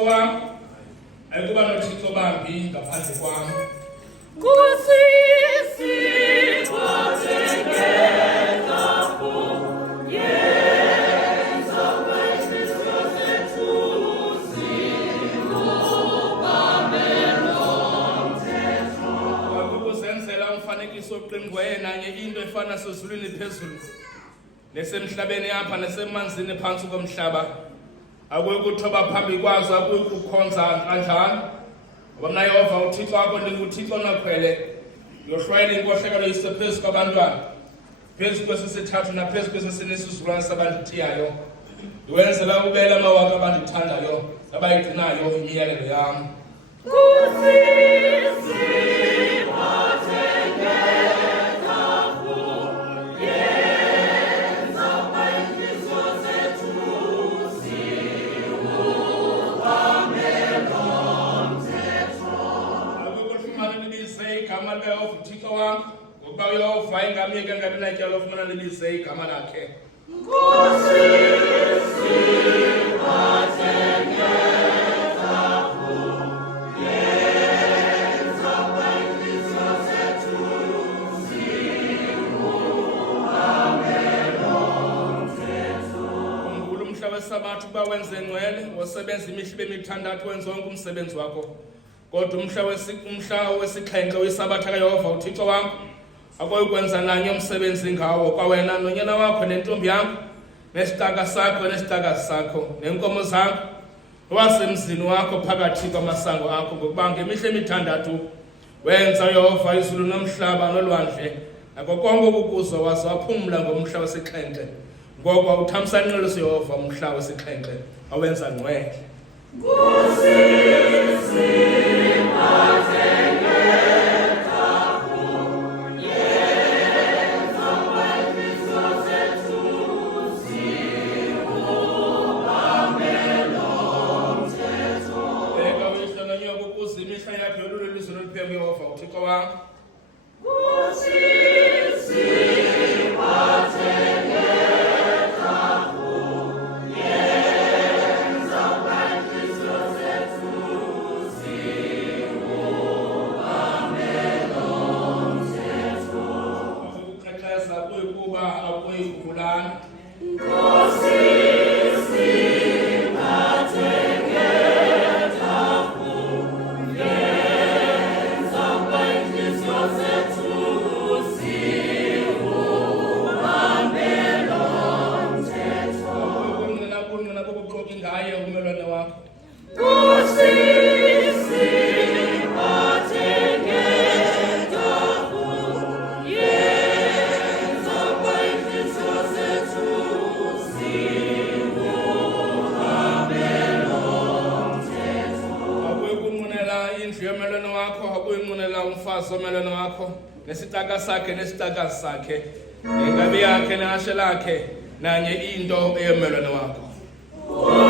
uThixo wami ayikuba noThixo bambi ngaphandle kwami. Soqingwe nanye into efana sezulwini phezulu nesemhlabeni apha nesemanzini phansi komhlaba akuyikuthoba phambi kwazo akuyikukhonza kanjani ngoba mna Yehova uThixo wakho ndinguThixo nokhwele yohlwayela inkohlakalo isephezu kwabantwana phezu kwesisithathu naphezu kwesesine isizukulwane sabandithiyayo ndiwenzela ubela amawaka abandithandayo abayigcinayo imiyalelo yam. uThixo wami ngokuba uYehova engamyeka ngabi natyala ofumana libize igama lakhe. Umbulu umhlaba wesabatha uba wenze ngcwele wosebenza imihla emithandathu wenze wonke umsebenzi wakho. Kodwa umhla wesixhenxe wesabatha kaYehova uThixo wam akuyikwenza nanye umsebenzi ngawo kwawena nonyana wakho nentombi yakho nesitaka sakho nesitakazi sakho nenkomo zakho owasemzini wakho phakathi kwamasango akho ngokuba ngemihla emithandathu wenza uYehova izulu nomhlaba nolwandle nako konke okukuzo waze waphumla ngomhla wesixhenxe ngoko uthamsanqelo uYehova umhla wesixhenxe awenza ngcwele. Somelano wakho nesitaka sakhe nesitakazi sakhe nengabe yakhe nehashe lakhe nanye into eyomelano wakho.